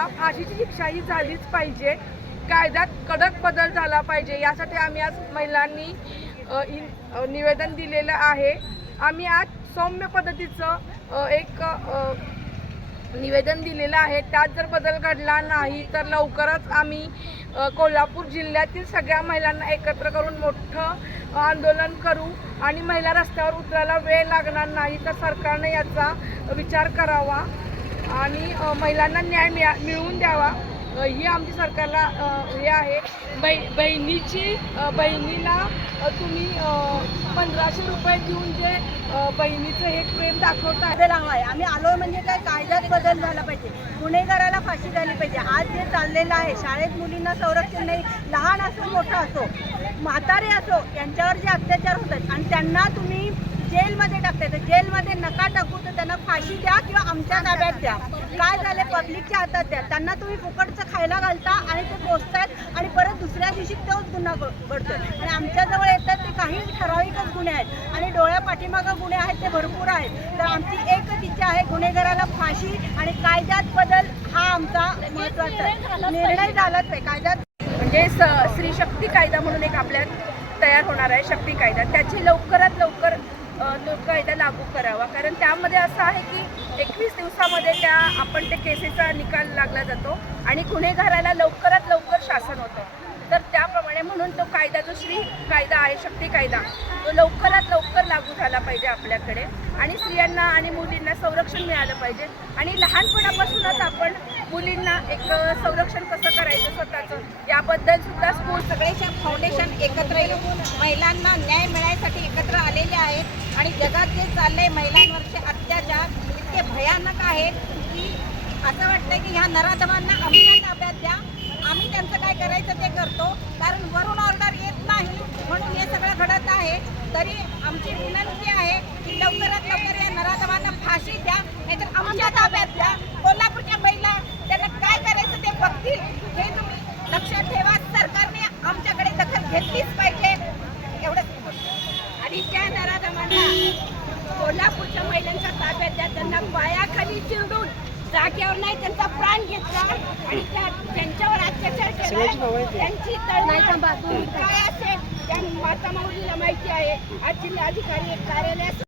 महिलांना फाशीची शिक्षा ही झालीच पाहिजे, कायद्यात कडक बदल झाला पाहिजे। यासाठी आम्ही आज महिलांनी निवेदन दिलेलं आहे। आम्ही आज सौम्य पद्धतीचं एक निवेदन दिलेलं आहे। त्यात जर बदल घडला नाही तर लवकरच आम्ही कोल्हापूर जिल्ह्यातील सगळ्या महिलांना एकत्र करून मोठं आंदोलन करू आणि महिला रस्त्यावर उतरायला वेळ लागणार नाही, तर सरकारने याचा विचार करावा आणि महिलांना न्याय मिळवून द्यावा, ही आमची सरकारला हे आहे। बहिणीला तुम्ही 1500 रुपये देऊन जे बहिणीचं हे प्रेम दाखवता बदल हवा आहे। आम्ही आलो म्हणजे काय, कायद्यात बदल झाला पाहिजे, गुन्हेगाराला फाशी झाली पाहिजे। आज जे चाललेलं आहे, शाळेत मुलींना संरक्षण नाही, लहान असो मोठा असो म्हातारे असो यांच्यावर जे अत्याचार होतात आणि त्यांना तुम्ही जेलमध्ये टाकताय, तर जेलमध्ये नका टाकू, तर त्यांना फाशी द्या किंवा आमच्या ताब्यात द्या। काय झालं, पब्लिकच्या हातात द्या, त्यांना तुम्ही फुकटचं खायला घालता आणि ते पोचतायत आणि परत दुसऱ्या दिवशी तोच गुन्हा घडतोय आणि आमच्याजवळ येतात ते काही ठराविकच गुन्हे आहेत आणि डोळ्या पाठीमागं गुन्हे आहेत ते भरपूर आहेत। तर आमची एकच इच्छा आहे, गुन्हेगाराला फाशी आणि कायद्यात बदल हा आमचा महत्त्वाचा निर्णय झालाच आहे। कायद्यात म्हणजे स्त्री शक्ती कायदा म्हणून एक आपल्या तयार होणार आहे, शक्ती कायदा, त्याची लवकरात लवकर तो कायदा लागू करावा, कारण त्यामध्ये असं आहे की 21 दिवसामध्ये आपण त्या केसेचा निकाल लागला जातो आणि गुन्हेगाराला लवकरात लवकर शासन होतं। तर त्याप्रमाणे म्हणून तो कायदा, जो श्री कायदा आहे, शक्ती कायदा, तो लवकरात लवकर लागू झाला पाहिजे आपल्याकडे आणि स्त्रियांना आणि मुलींना संरक्षण मिळालं पाहिजे आणि लहानपणापासूनच आपण मुलींना एक संरक्षण कसं करायचं स्वतःचं याबद्दल सुद्धा स्कूल सगळेच्या फाउंडेशन एकत्र येऊन महिलांना न्याय मिळायसाठी एकत्र आलेले आहेत आणि जगात जे चाललंय महिलांवरचे अत्याचार इतके भयानक आहेत की असं वाटतंय की ह्या नराधमांना आमच्या ताब्यात द्या, आम्ही त्यांचं काय करायचं ते करतो, कारण वरून ऑर्डर येत नाही म्हणून हे सगळं घडत आहे। तरी आमची विनंती आहे की लवकरात लवकर या नराधमांना फाशी द्या, नाहीतर आमच्या ताब्यात द्या। कोल्हापूरच्या महिला त्यांना काय करायचं ते बघतील, हे तुम्ही लक्षात ठेवा। सरकारने आमच्याकडे दखल घेतलीच पाहिजे एवढंच। आणि त्या नराधमांना कोल्हापूरच्या महिलांच्या ताब्यात द्या, त्यांना पायाखाली चिरडून जागेवर नाही त्यांचा प्राण घेतला आणि त्यांच्यावर अत्याचार केला, त्यांची तळमळ काय असेल त्या माता माऊलीला माहिती आहे। आज जिल्हाधिकारी कार्यालयात